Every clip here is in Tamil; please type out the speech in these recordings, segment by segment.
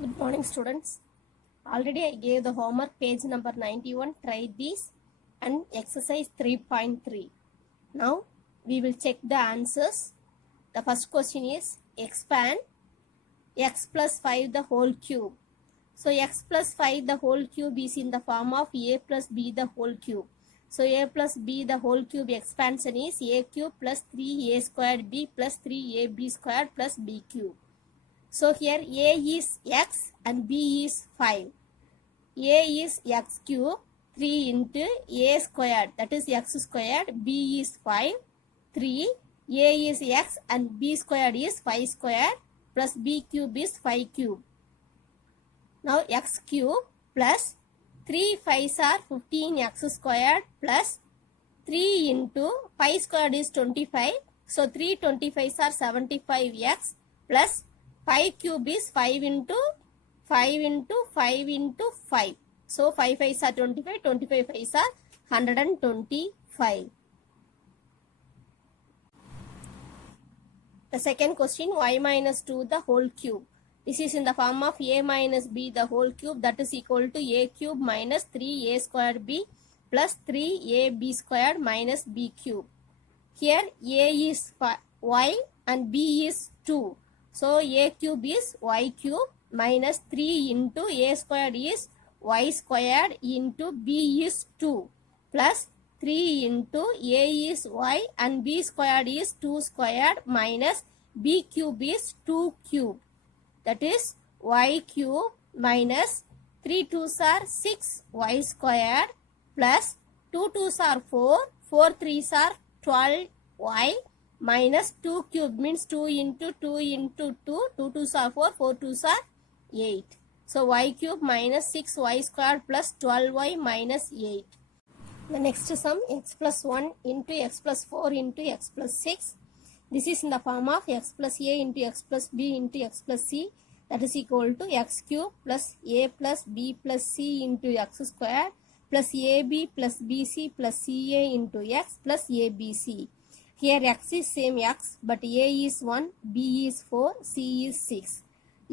Good morning, students. Already I gave the homework page number 91. Try this and exercise 3.3. Now we will check the answers. The first question is expand x plus 5 the whole cube. So x plus 5 the whole cube is in the form of a plus b the whole cube. So a plus b the whole cube expansion is a cube plus 3a squared b plus 3ab squared plus b cube. So here a is x and b is 5. A is x cube 3 into a squared, that is x squared, b is 5, 3, a is x and b squared is 5 squared plus b cube is 5 cube. Now x cube plus 3 5s are 15x squared plus 3 into 5 squared is 25. So 3 25s are 75x plus 5 cube is 5 into 5 into 5 into 5. So 5 5s are 25, 25 5s are 125. The second question, y minus 2 the whole cube. This is in the form of a minus b the whole cube, that is equal to a cube minus 3a squared b plus 3ab squared minus b cube. Here a is y and b is 2. So a cube is y cube minus 3 into a squared is y squared into b is 2 plus 3 into a is y and b squared is 2 squared minus b cube is 2 cube. That is y cube minus 3 2s are 6 y squared plus 2 2s are 4, 4 3s are 12 y minus 2 cube means 2 into 2 into 2, 2 2s are 4, 4 2s are 8. So y cube minus 6y squared plus 12y minus 8. The next sum x plus 1 into x plus 4 into x plus 6. This is in the form of x plus a into x plus b into x plus c, that is equal to x cube plus a plus b plus c into x squared plus ab plus bc plus ca into x plus abc. Here x is same x, but a is 1, b is 4, c is 6.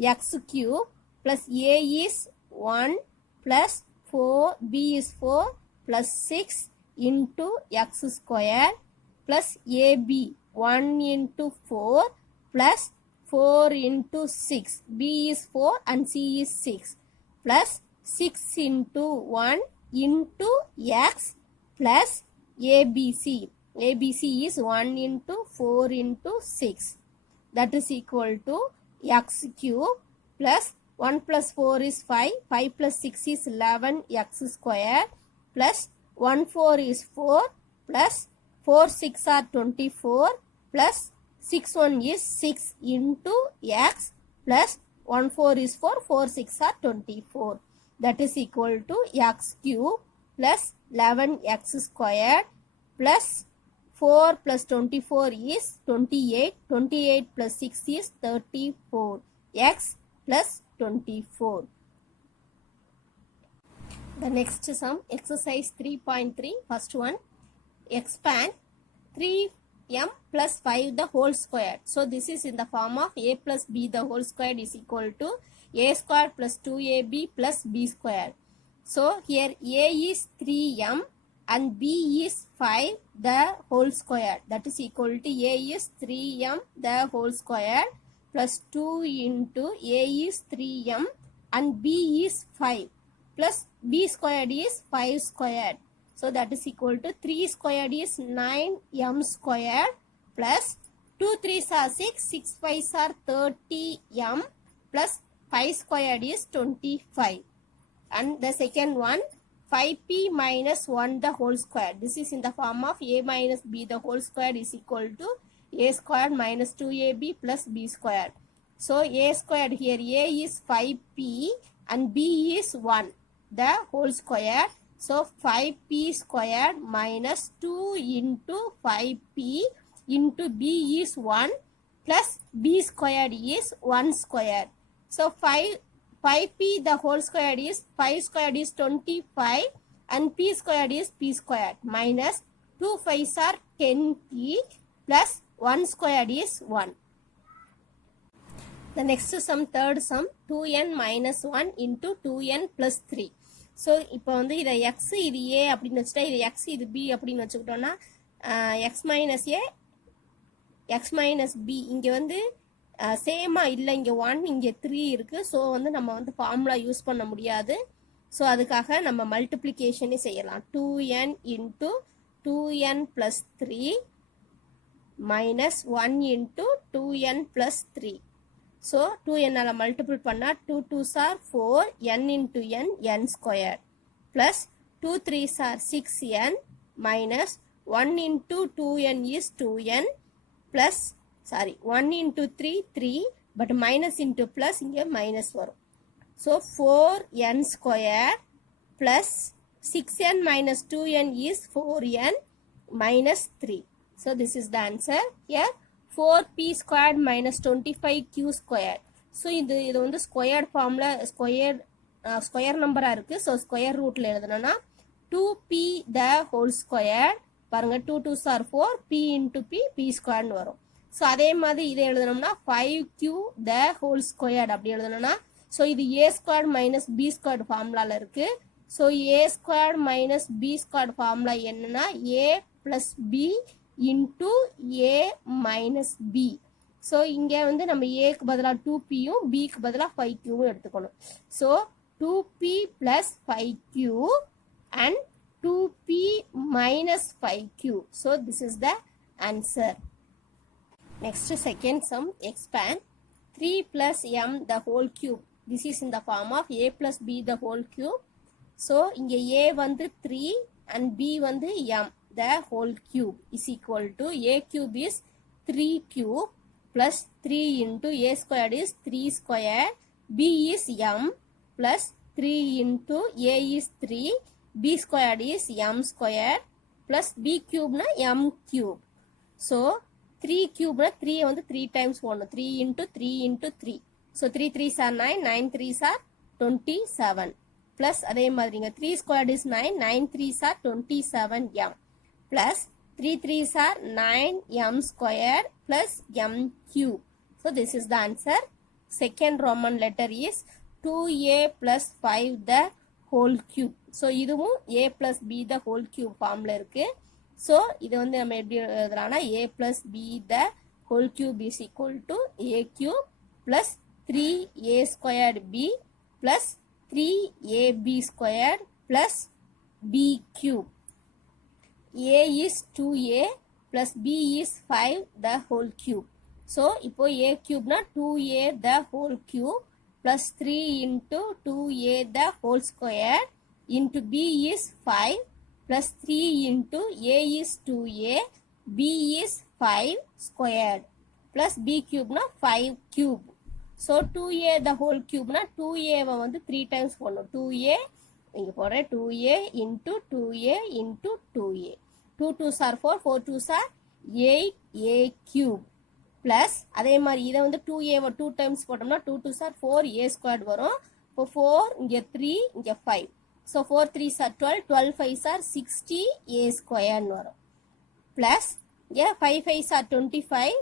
X cube plus a is 1 plus 4, b is 4 plus 6 into x squared plus ab 1 into 4 plus 4 into 6. b is 4 and c is 6 plus 6 into 1 into x plus abc. ABC is 1 into 4 into 6, that is equal to x cube plus 1 plus 4 is 5, 5 plus 6 is 11 x squared plus 1 4 is 4 plus 4 6 are 24 plus 6 1 is 6 into x plus 1 4 is 4, 4 6 are 24, that is equal to x cube plus 11 x squared plus 4 plus 24 is 28, 28 plus 6 is 34, x plus 24. The next sum, exercise 3.3, first one, expand 3m plus 5 the whole square. So this is in the form of a plus b the whole square is equal to a square plus 2ab plus b square. So here a is 3m and b is 5 the whole square, that is equal to a is 3m the whole square plus 2 into a is 3m and b is 5 plus b squared is 5 squared. So that is equal to 3 squared is 9m squared plus 2 3s are 6, 6 5s are 30m plus 5 squared is 25. And the second one, 5p minus 1 the whole square. This is in the form of a minus b the whole square is equal to a squared minus 2ab plus b squared. So a squared here, a is 5p and b is 1 the whole square. So 5p squared minus 2 into 5p into b is 1 plus b squared is 1 squared. So 5p the whole squared is 5 squared is 25 and p squared is p squared minus 2 5s are 10p plus 1 squared is 1. The next sum, third sum, 2n minus 1 into 2n plus 3. So இப்போ வந்து இதை எக்ஸ் இது ஏ அப்படின்னு வச்சுட்டா இது எக்ஸ் இது பி அப்படின்னு வச்சுக்கிட்டோம்னா X minus A X minus B இங்கே வந்து சேமா இல்லை, இங்கே 1 இங்கே 3 இருக்குது. ஸோ வந்து நம்ம வந்து ஃபார்முலா யூஸ் பண்ண முடியாது. ஸோ அதுக்காக நம்ம மல்டிப்ளிகேஷனே செய்யலாம். 2n into 2n plus 3 minus 1 into 2n plus 3. So 2n ஆல மல்டிபிள் பண்ணா 2 2s are 4 n into n n square plus 2 3s are 6n minus 1 into 2n is 2n plus 1 into 3 3 but minus into plus இங்க minus வரும். So 4n square plus 6n minus 2n is 4n minus 3. So this is the answer. Here 4p squared minus 25q squared. So இது வந்து ஸ்கொயர் ஃபார்ம்ல ஸ்கொயர் நம்பரா இருக்கு. ஸோ ஸ்கொயர் ரூட்ல எழுதணும்னா 2p the whole square. பாருங்க 2 2s are 4 p into p ஸ்கொயர்னு வரும். ஸோ அதே மாதிரி இதை எழுதணும்னா 5q the whole squared அப்படி எழுதணும்னா ஸோ இது a squared minus b squared ஃபார்முலால இருக்கு. So a squared minus b squared formula என்னன்னா a plus b into a minus b. So இங்கே வந்து நம்ம ஏக்கு பதிலாக 2pயும் பிக்கு பதிலாக 5qவும் எடுத்துக்கணும். So 2p plus 5q and 2p minus 5q. So this is the answer. Next second sum, expand 3 plus m the whole cube. This is in the form of a plus b the whole cube. So இங்கே a வந்து 3 and b வந்து m. The whole cube is equal to a cube is 3 cube plus 3 into a squared is 3 square, b is m plus 3 into a is 3, b squared is m square plus b cube na m cube. So 3 cube na 3 வந்து 3 times 1, 3 into 3 into 3. So 3 3s are 9, 9 3s are 27 plus அதே மாதிரிங்க 3 squared is 9, 9 3s are 27m. Plus 3 3s are 9m squared plus m cube. So this is the answer. Second Roman letter is 2a plus 5 the whole cube. So இதுவும் a plus b the whole cube formula இருக்கு. So இது வந்து நம்ம எப்படி எழுதலாம்னா a plus b the whole cube is equal to a cube plus 3a squared b plus 3ab squared plus b cube. A is 2a plus b is 5 the whole cube. So இப்போ a cube na 2a the whole cube plus 3 into 2a the whole square into b is 5 plus 3 into a is 2a, b is 5 squared plus b cube na 5 cube. So 2a the whole cube na 2a வந்து 3 times போடணும். 2a இங்க போடுறேன் 2a into 2a into 2a. 2 2s are 4, 4 2s are 8a cube plus அதே மாதிரி இதை வந்து 2a 2 times போட்டோம்னா 2 2s are 4a squared வரும். இப்போ 4 இங்க 3 இங்க 5. So 4 3s are 12, 12 5s are 60a squared வரும். Plus இங்க 5 5s are 25,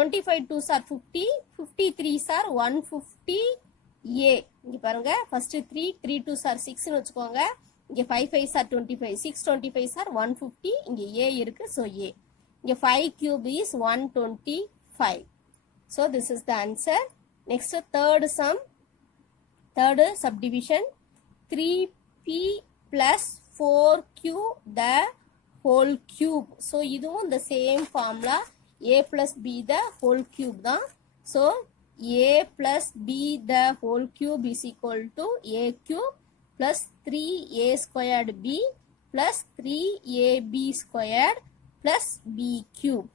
25 2s are 50, 50 3s are 150a. இங்க பாருங்க first 3 3 2s are 6 னு வச்சுக்கோங்க. இங்க 5 5s are 25, 6 25s are 150. இங்க a இருக்கு, so a. இங்க 5 cube is 125. So this is the answer. Next third sum, third subdivision, 3p plus 4q the whole cube. So இதுவும் the same formula, a plus b the whole cube தான். So a plus b the whole cube is equal to a cube plus 3a squared b plus 3ab squared plus b cube.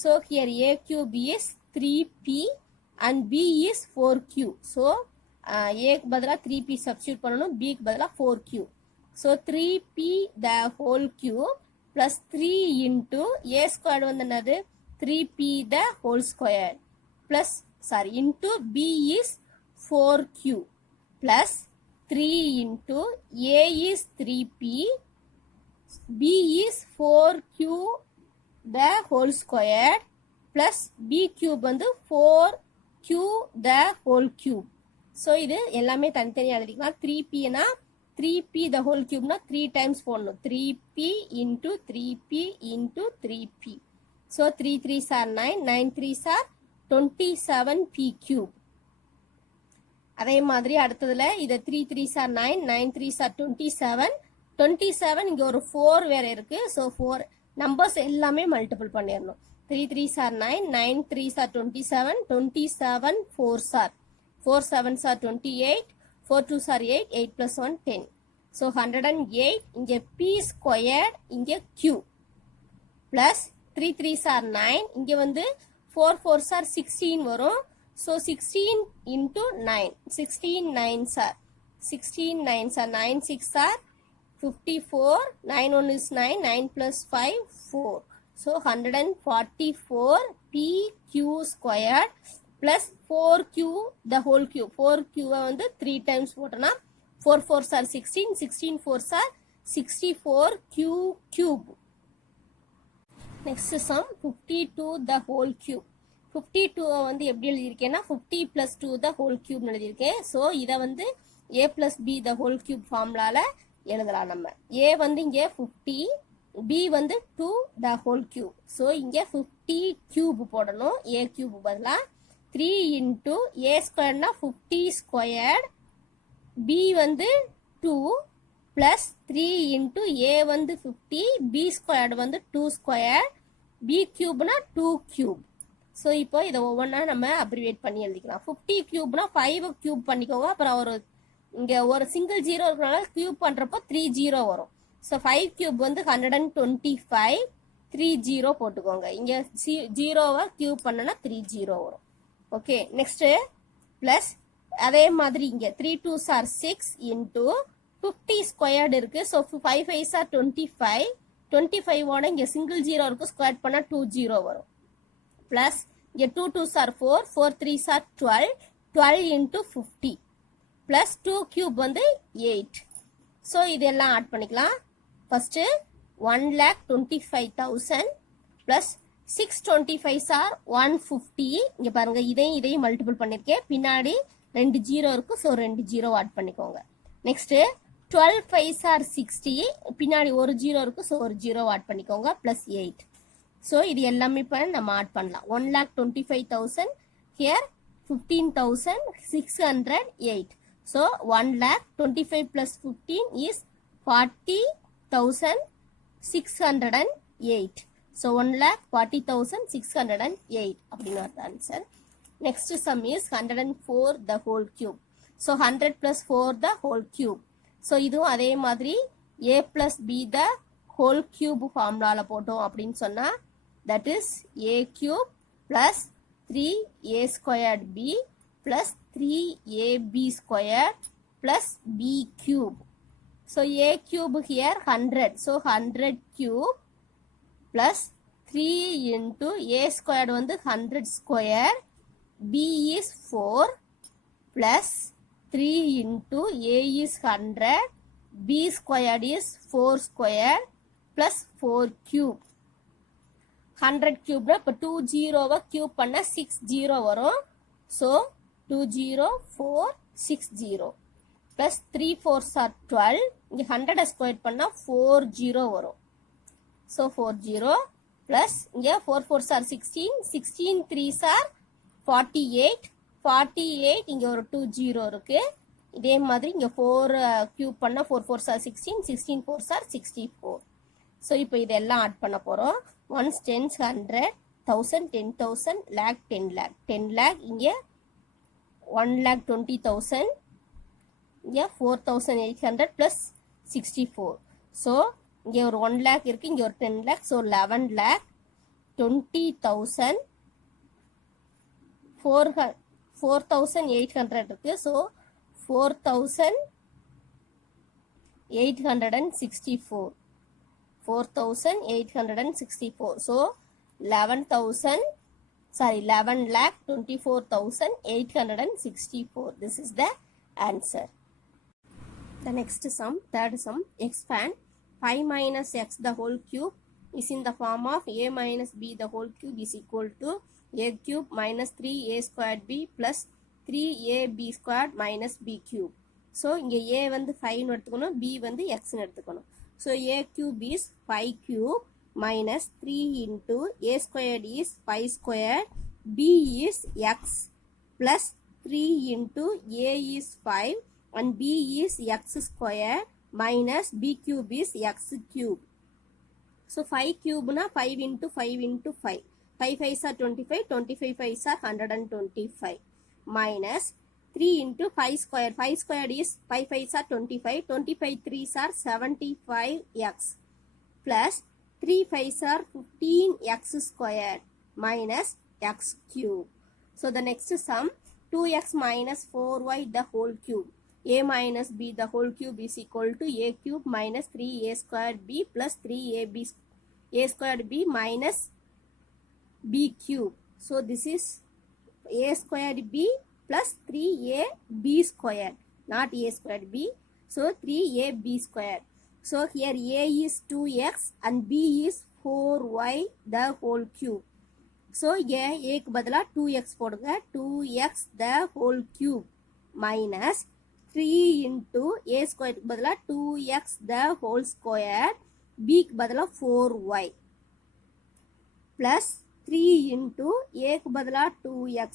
So here a cube is 3p and b is 4q. So a க்கு பதிலா 3p substitute பண்ணனும், b க்கு பதிலா 4q. So 3p the whole cube plus 3 into a squared வந்து என்னது 3p the whole square plus into b is 4q plus 3 into a is 3p, b is 4q the whole square plus b cube வந்து 4q the whole cube. So இது எல்லாமே தனித்தனியா எழுதிக்கலாம். 3p னா 3p the whole cube னா 3 times போடணும். 3p into 3p into 3p. So 3 3s are 9, 9 3s are 27p cube. அதே மாதிரி அடுத்ததுல இத 3 3s are 9, 9 3s are 27. 27 இங்க ஒரு 4 வேற இருக்கு. So 4 numbers எல்லாமே multiple பண்ணிரணும். 3 3s are 9, 9 3s are 27, 27 4s are 4 7s are 28, 4 2s are 8, 8 plus 1 10. So 108 இங்க p squared இங்க q plus 3 3s are 9 இங்க வந்து 4 4s are 16 வரும். So 16 into 9, 16 9s are 9 6 are 54, 9 1 is 9, 9 plus 5 4. So 144 pq squared plus 4q the whole cube. 4q வந்து 3 times போட்டனா 4 4s are 16, 16 4s are 64 q cube. Next sum 52 the whole cube. 52 வந்து எப்படி எழுதியிருக்கேன்னா 50 plus 2 the whole cube எழுதியிருக்கேன். ஸோ இதை வந்து a plus b the whole cube ஃபார்முலால எழுதலாம் நம்ம. a வந்து இங்கே 50, b வந்து 2 the whole cube. ஸோ இங்கே 50 cube போடணும். a cube பதிலா 3 into a ஸ்கொயர்னா 50 ஸ்கொயர்ட், b வந்து 2 plus 3 into a வந்து 50, b ஸ்கொயர்டு வந்து 2 ஸ்கொயர்ட், b கியூப்னா 2 கியூப். ஸோ இப்போ இதை ஒவ்வொன்றா நம்ம அப்ரிவேட் பண்ணி எழுதிக்கலாம். 50 கியூப்னா 5 கியூப் பண்ணிக்கோங்க. அப்புறம் இங்கே ஒரு சிங்கிள் ஜீரோ இருக்கிறனால கியூப் பண்ணுறப்போ 3 ஜீரோ வரும். ஸோ 5 கியூப் வந்து 125, 3 ஜீரோ போட்டுக்கோங்க. இங்கே ஜீரோவை கியூப் பண்ணனா 3 ஜீரோ வரும். ஓகே, நெக்ஸ்ட்டு ப்ளஸ் அதே மாதிரி இங்கே 3 2s are 6 into 50 ஸ்கொயர்டு இருக்கு. ஸோ 5 5s are 25, 25ஓட இங்கே சிங்கிள் ஜீரோ இருக்கும். ஸ்கொயர் பண்ணால் 2 ஜீரோ வரும். ப்ளஸ் இங்கே 2 2s are 4, 4 3s are 12, 12 into 50 plus 2 cube வந்து 8. ஸோ இதெல்லாம் ஆட் பண்ணிக்கலாம். First 1,25,000 plus 625s are 150. இங்கே பாருங்க, இதையும் மல்டிபிள் பண்ணியிருக்கேன். பின்னாடி 2 ஜீரோ இருக்கு. ஸோ 2 ஜீரோ ஆட் பண்ணிக்கோங்க. நெக்ஸ்ட் 12 5s are 60, பின்னாடி ஒரு ஜீரோ இருக்கு. ஸோ ஒரு ஜீரோ ஆட் பண்ணிக்கோங்க. ப்ளஸ் 8. ஸோ இது எல்லாமே இப்போ நம்ம ஆட் பண்ணலாம். 1,25,000 here 15,608. So 1,25,000 plus 15 is 40,608. So 1,40,608 அப்படின்னு வருது answer. Next sum is 104 the whole cube. So 100 plus 4 the whole cube. So இதுவும் அதே மாதிரி a plus b the whole cube ஃபார்முலால போட்டோம் அப்படின்னு சொன்னா that is a cube plus 3a squared b plus 3ab squared plus b cube. So a cube here 100. So 100 cube plus 3 into a squared வந்து 100 square, b is 4 plus 3 into a is 100, b squared is 4 square plus 4 cube. 100 cube இப்போ 2 ஜீரோவை கியூப் பண்ண 6 ஜீரோ வரும். So 2 0 4 6 0 plus 3 4s are 12. இங்கே 100 ஸ்கொயர் பண்ணால் 4 0 வரும். ஸோ 4 0 plus இங்கே 4 4s are 16, 16 3s are 48, 48 இங்கே ஒரு 2 0 இருக்கு. இதே மாதிரி இங்கே 4 கியூப் பண்ணால் 4 4s are 16, 16 4s are 64. So இப்போ இதெல்லாம் ஆட் பண்ண போகிறோம். 1s 10s 100, 1000 10,000, lakh 10 lakh, 10 lakh இங்கே 1,20,000, இங்கே 4,800 plus 64. ஸோ இங்கே ஒரு 1 lakh இருக்கு, இங்கே ஒரு 10 lakh. ஸோ 11 lakh 20,000, 4,800 இருக்கு. So 4,864, 4,864. So 11,24,864. This is the answer. The next sum, third sum, expand 5 minus x the whole cube is in the form of a minus b the whole cube is equal to a cube minus 3a squared b plus 3ab squared minus b cube. So இங்க a வந்து 5 எடுத்துக்கணும், b வந்து x எடுத்துக்கணும். So a cube is 5 cube minus 3 into a squared is 5 squared, b is x plus 3 into a is 5 and b is x squared minus b cube is x cube. So 5 cube na 5 into 5 into 5. 5 5s are 25, 25 5s are 125 minus 3 into 5 square. 5 squared is 5 5s are 25, 25 3s are 75x plus 3 5s are 15x squared minus x cube. So the next sum 2x minus 4y the whole cube. A minus b the whole cube is equal to a cube minus 3a squared b plus 3ab a squared b minus b cube. So this is a squared b plus 3ab squared, not a squared b. So 3ab squared. So here a is 2x and b is 4y the whole cube. So a க்கு பதிலா 2x போடுங்க, 2x the whole cube minus 3 into a square க்கு பதிலா 2x the whole square, b க்கு பதிலா 4y plus 3 into a க்கு பதிலா 2x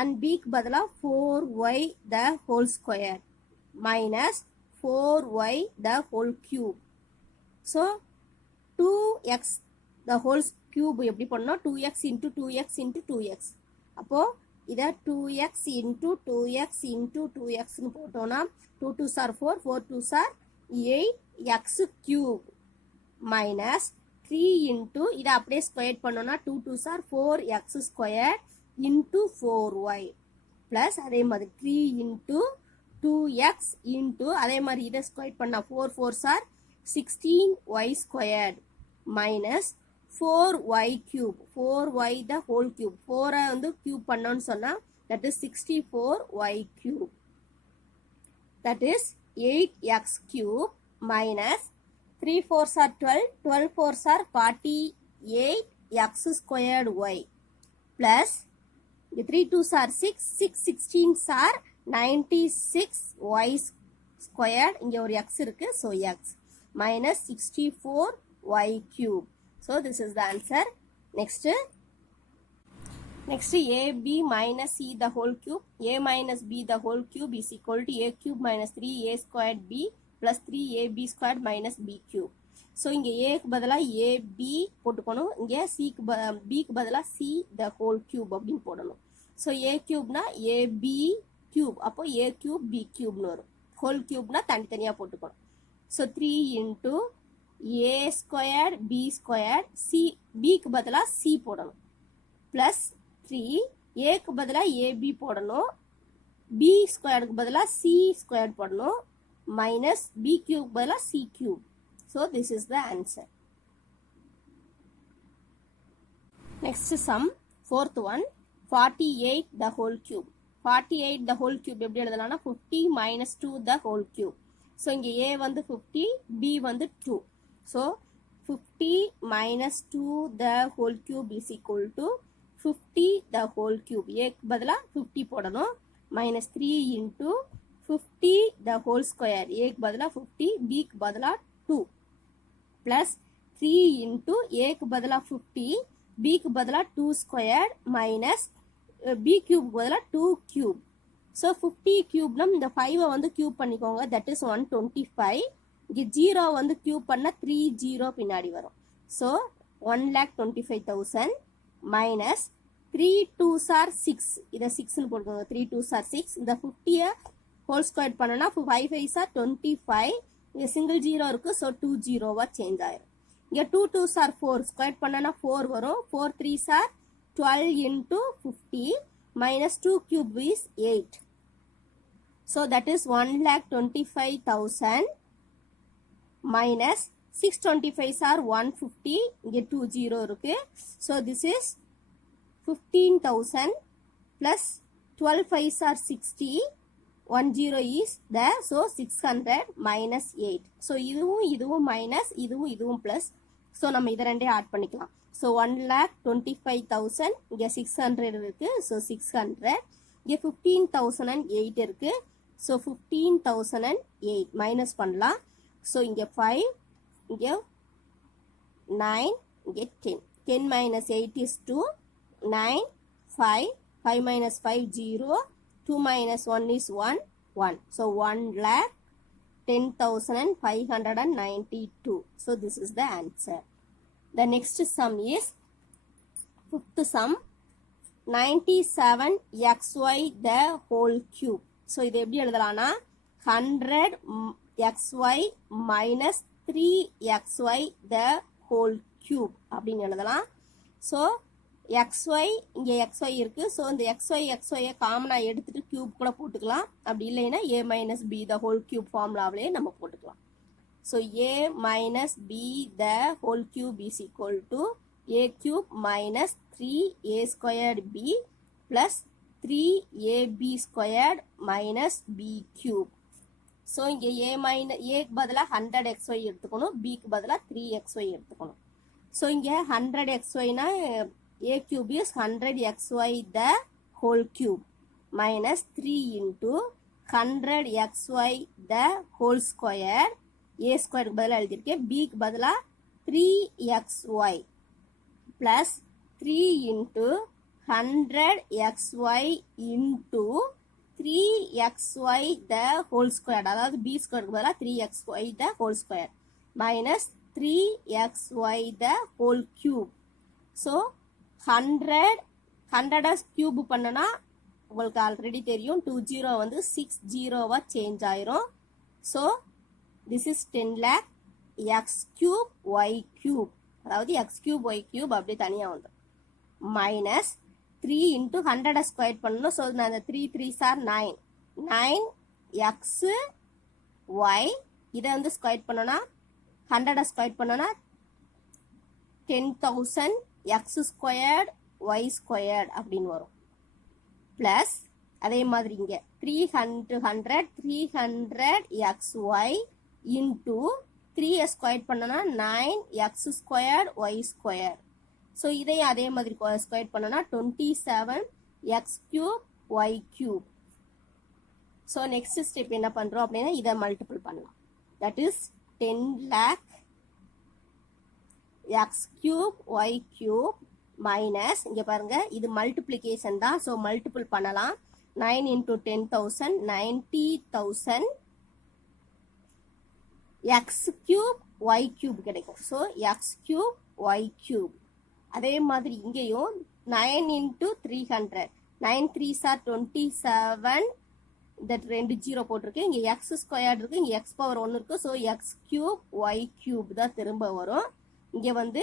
and b க்கு பதிலா 4y the whole square minus 4y the whole cube. So 2x the whole cube எப்படி பண்ணோம், 2x into 2x into 2x. அப்போ இத 2x into 2x into 2x னு போட்டோம்னா 2 2s are 4, 4 2s are 8x cube minus 3 into இத அப்படியே ஸ்கொயர் பண்ணோம்னா 2 2s are 4x squared into 4y plus அதே மாதிரி 3 into 2x into அதே மாதிரி இத ஸ்கொயர் பண்ணா 4 4s are 16y squared minus 4y cube, 4y the whole cube, 4 வந்து cube பண்ணோம்னு சொன்னா that is 64y cube, that is 8x cube minus 3 4s are 12, 12 4s are 48x squared y plus 3 2s are 6, 6 16s are 96y squared, இங்க ஒரு x இருக்கு, so x minus 64y cube. So this is the answer. Next ab minus c the whole cube. A minus b the whole cube is equal to a cube minus 3a squared b plus 3ab squared minus b cube. So இங்க a க்கு பதிலா ab போட்டுக்கணும், இங்க c க்கு b க்கு பதிலா c the whole cube அப்படினு போடணும். So a cube na ab cube, அப்போ a cube b cube னு வரும். whole cube na தனித்தனியா போட்டுக்கணும். So 3 into a squared b squared c, b க்கு பதிலா c போடணும் plus 3 a க்கு பதிலா ab போடணும், b squared க்கு பதிலா c squared போடணும் minus b cube பதிலா c cube. So this is the answer. Next sum, fourth one, 48 the whole cube. 48 the whole cube எப்படி எழுதலாம்னா 50 minus 2 the whole cube. So இங்க a வந்து 50, b வந்து 2. So 50 minus 2 the whole cube is equal to 50 the whole cube. a க்கு பதிலா 50 போடணும் minus 3 into 50 the whole square. a க்கு பதிலா 50, b க்கு பதிலா 2 plus 3 into a க்கு பதிலா 50, b க்கு பதிலா 2 squared minus b cube பதிலா 2 cube. So 50 cube நம் இந்த 5 வந்து cube பண்ணிக்கோங்க, that is 125. இங்க 0 வந்து cube பண்ணா 3 0 பின்னாடி வரும். So 1,25,000 minus 3 2s are 6, இத 6 னு போடுங்க, 3 2s are 6. இந்த 50 whole square பண்ணனா 5 5s are 25, இங்க single 0 இருக்கு, so 2 0வா சேஞ்ச் ஆயிரும். இங்க 2 2s are 4, ஸ்கொயர் பண்ணனா 4 வரும், 4 3s are 12 into 50 minus 2 cube is 8. So that is 1,25,000 minus 625s are 150, இங்க 2 0 இருக்கு, so this is 15,000 plus 12 5s are 60, 1 0 is there, so 600 minus 8. So இதுவும் இதுவும் minus, இதுவும் இதுவும் plus, ஸோ நம்ம இதை ரெண்டே ஆட் பண்ணிக்கலாம். ஸோ 1,25,000 இங்கே 600 இருக்கு. ஸோ 600 இங்கே 15,008 இருக்கு. ஸோ 15,008 மைனஸ் பண்ணலாம். ஸோ இங்கே 5 இங்கே 9 இங்கே 10. 10 minus 8 is 2. 9 5 5 minus 5 0. 2 minus 1 is 1 1. So 1,10,592. So this is the answer. The next sum is fifth sum 97xy the whole cube. So இது எப்படி எழுதலாம்னா 100xy minus 3xy the whole cube அப்படின்னு எழுதலாம். ஸோ xy இங்கே xy இருக்கு. ஸோ இந்த xy காமனா எடுத்துட்டு கியூப் கூட போட்டுக்கலாம். அப்படி இல்லைன்னா a minus b the whole cube ஃபார்முலாவிலே நம்ம போட்டுக்கலாம். So a minus b the whole cube is equal to a cube minus 3a squared b plus 3ab squared minus b cube. So இங்கே ஏக்கு பதிலாக 100xy எடுத்துக்கணும், பிக்கு பதிலாக 3xy எடுத்துக்கணும். ஸோ இங்கே 100xyனா a cube is 100xy the whole cube minus 3 into 100xy the whole square. a square பதிலாக எழுதியிருக்கேன், bக்கு பதிலாக 3xy plus 3 into 100xy into 3xy the whole square. அதாவது b square பதிலாக 3xy the whole square minus 3xy the whole cube. So 100 cube பண்ணனா உங்களுக்கு ஆல்ரெடி தெரியும் 20 வந்து 60 சேஞ்ச் ஆயிரும். So this is 10 lakh x cube y cube. அதாவது x cube y cube அப்படி தனியாக வந்து மைனஸ் 3 into 100 ஸ்கொயர் பண்ணணும். ஸோ நான் அந்த 3 3s are 9 9x y இதை வந்து ஸ்கொயர் பண்ணோன்னா 100 ஸ்கொயர் பண்ணோன்னா 10,000 x squared y squared அப்படின்னு வரும். பிளஸ் அதே மாதிரி இங்கே 300 300xy இன்டூ 3 ஸ்கொயர் பண்ணோன்னா 9x squared y squared. So இதையும் அதே மாதிரி ஸ்கொயர் பண்ணோன்னா 27x cube y cube. So next step என்ன பண்ணுறோம் அப்படின்னா இதை மல்டிபிள் பண்ணலாம். That is 10 lakh x cube y cube minus இங்கே பாருங்க இது மல்டிப்ளிகேஷன் தான். ஸோ மல்டிபிள் பண்ணலாம். 9 into 10,000 90,000 x cube y cube கிடைக்கும். So x cube y cube. அதே மாதிரி இங்கேயும் 9 into 300 9 3s are 27. இந்த 2 0 போட்டிருக்கு. இங்கே x ஸ்கொயர்ட் இருக்கு, இங்கே x பவர் 1 இருக்கு. So x cube y cube தான் திரும்ப வரும். இங்கே வந்து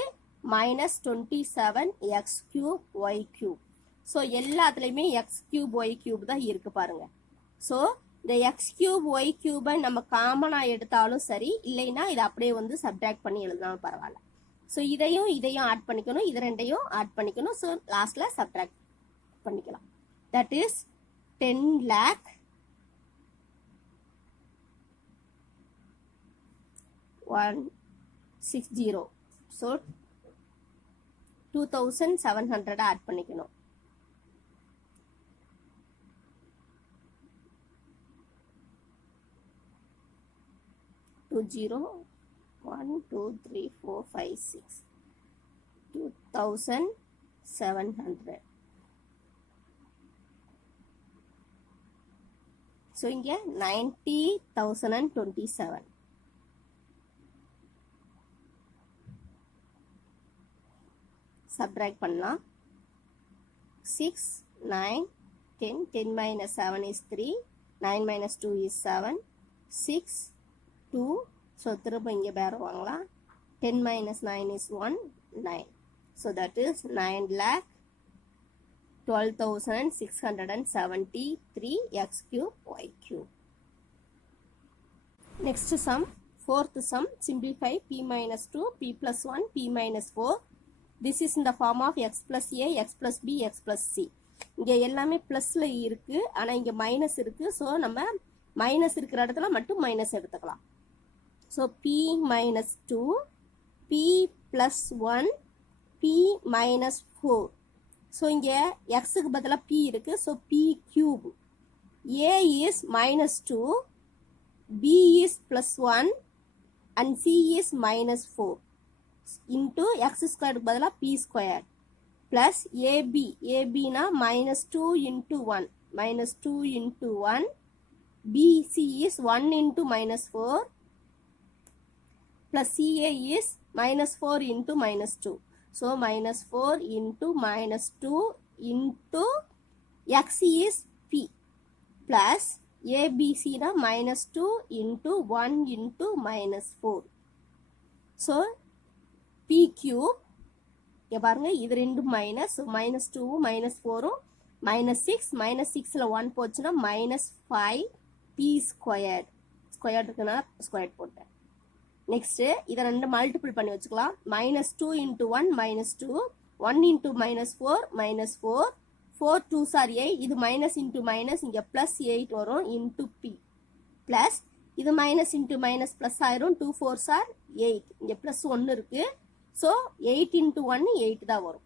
minus 27x cube y cube. So எல்லாத்துலேயுமே x cube y cube தான் இருக்கு பாருங்க. ஸோ இந்த x cube y cube நம்ம காமனாக எடுத்தாலும் சரி, இல்லைன்னா இதை அப்படியே வந்து சப்ட்ராக்ட் பண்ணி எழுதினாலும் பரவாயில்ல. ஸோ இதையும் ஆட் பண்ணிக்கணும், இது ரெண்டையும் ஆட் பண்ணிக்கணும். ஸோ லாஸ்ட்டில் சப்ட்ராக்ட் பண்ணிக்கலாம். That is 10 lakh 160. So 2700 add பண்ணிக்கணும். Two 0 1 2 3 4 5 6 2700. ஸோ இங்கே 90,027. சப்ட்ராக்ட் பண்ணலாம். 6 9 10 10 minus 7 is 3 9 minus 2 is 7 6 2. So திரும்ப இங்கே பேர வாங்கலாம். 10 minus 9 is 1 9. So that is 9,12,673 x cube y cube. Next sum fourth sum. Simplify p minus 2 p plus 1 p minus 4. This is in the form of x plus a, x plus b, x plus c. இங்கே எல்லாமே ப்ளஸில் இருக்குது, ஆனால் இங்கே மைனஸ் இருக்குது. ஸோ நம்ம மைனஸ் இருக்கிற இடத்துல மட்டும் மைனஸ் எடுத்துக்கலாம். So p minus 2 p p plus 1 p minus 4. So இங்கே xக்கு பதிலா p இருக்கு. So p cube. a is minus 2, b is plus 1 and c is minus 4 into x squared பதிலா p squared plus ab. ab na minus 2 into 1. Minus 2 into 1. bc is 1 into minus 4 plus ca is minus 4 into minus 2. So minus 4 into minus 2 into x is p plus abc na minus 2 into 1 into minus 4. So p cube இங்க பாருங்க இது ரெண்டும் minus minus 2 minus 4 minus 6 minus 6ல 1 போச்சுன்னா minus 5 p squared. ஸ்கொயர்ட் இருக்குன்னா ஸ்கொயர்ட் போட்டேன். நெக்ஸ்ட் இதை ரெண்டு மல்டிபிள் பண்ணி வச்சுக்கலாம். minus 2 into 1 minus 2 1 into minus 4 minus 4 4 2s are 8. இது minus into minus இங்க plus 8 வரும் into p plus இது minus into minus plus ஆயிரும் 2 4s are 8. இங்க plus 1 இருக்கு. So 8 into 1 8 தான் வரும்.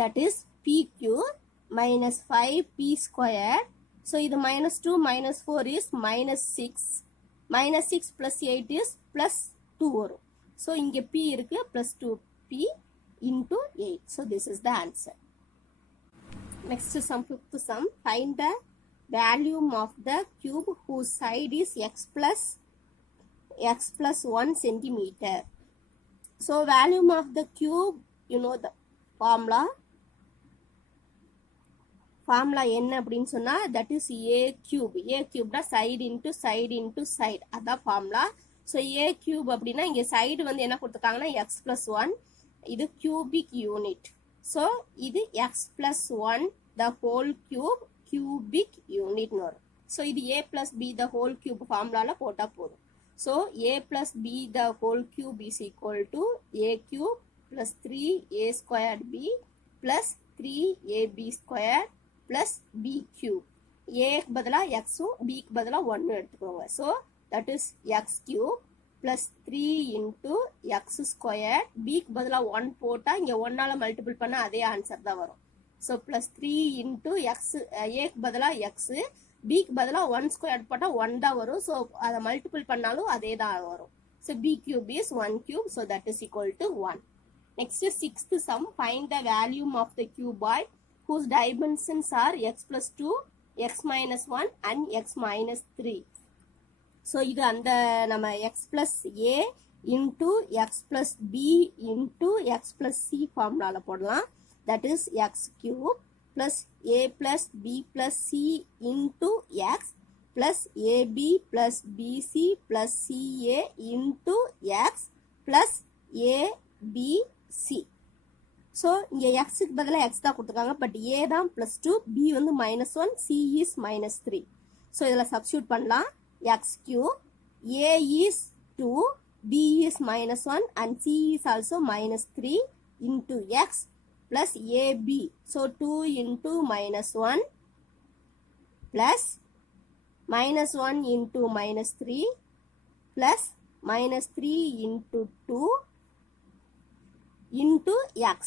That is p cube minus 5p squared. So இது minus 2 minus 4 is minus 6. Minus 6 plus 8 is plus 2 வரும். So இங்க p இருக்கு plus 2p into 8. So this is the answer. Next sum, fifth sum. Find the volume of the cube whose side is x plus 1 centimeter. So volume of the cube, you know the formula. Formula என்ன அப்படின்னு சொன்னா that is a cube. a cube da side into side into side. அதான் formula. So a cube அப்படின்னா இங்க side வந்து என்ன கொடுத்துருக்காங்கன்னா x plus 1. இது cubic unit. So இது x plus 1 the whole cube cubic unit னு வரும். So இது a plus b the whole cube formulaல போட்டா போதும். So a plus b the whole cube is equal to a cube plus 3a squared b plus 3ab squared plus b cube. a க்கு பதிலா x b க்கு பதிலா 1 எடுத்துக்கோங்க. So that is x cube plus 3 into x squared. b க்கு பதிலா 1 போட்டா இங்க 1 ஆல மல்டிபிள் பண்ணா அதே ஆன்சர் தான் வரும். So plus 3 into x a க்கு பதிலா x b க்கு பதிலா 1 ஸ்கொயர் போட்டா 1 தான் வரும். So அத மல்டிபிள் பண்ணாலும் அதே தான் வரும். So b cube is 1 cube. So that is equal to 1. Next sixth sum. Find the volume of the cuboid whose dimensions are x plus 2, x minus 1 and x minus 3. So இது அந்த நம்ம x plus a into x plus b into x plus c formulaல போடலாம். That is x cube plus a plus b plus c into x plus ab plus bc plus ca into x plus abc. So இங்க x க்கு பதிலா x தான் கொடுத்திருக்காங்க. பட் a தான் plus 2, b வந்து minus 1, c is minus 3. So இதல சப்ஸ்டிட்யூட் பண்ணலாம். x cube a is 2, b is minus 1 and c is also minus 3 into x plus ab. So 2 into minus 1 plus minus 1 into minus 3 plus minus 3 into 2 into x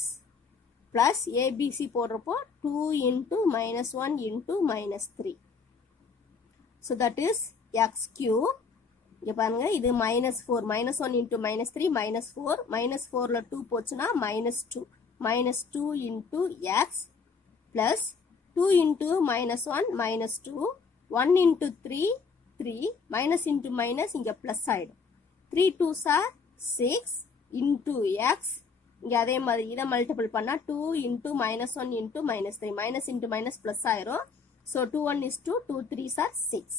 plus abc போடுறப்போ 2 into minus 1 into minus 3. So that is x cube. இங்க பாருங்க இது minus 4. minus 1 into minus 3 minus 4. minus 4ல 2 போச்சுன்னா minus 2. minus 2 into x plus 2 into minus 1 minus 2. 1 into 3 3. minus into minus இங்க plus ஆயிடும். 3 2s are 6 into x. இங்க அதே மாதிரி இதை மல்டிபிள் பண்ணா 2 into minus 1 into minus 3. minus into minus plus ஆயிரும். So 2 1 is 2, 2 3s are 6.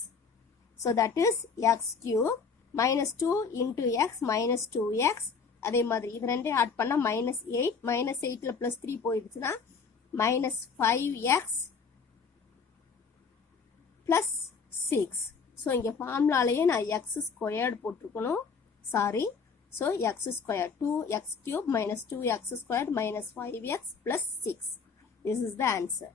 So that is x cube minus 2 into x minus 2x. அதே மாதிரி இது ரெண்டே ஆட் பண்ணா minus 8. minus 8ல plus 3 போயிடுச்சுன்னா minus 5x plus 6. So இங்க ஃபார்முலாலயே நான் x squared போட்டுருக்கணும். Sorry. So x squared 2x cube minus 2x squared minus 5x plus 6. This is the answer.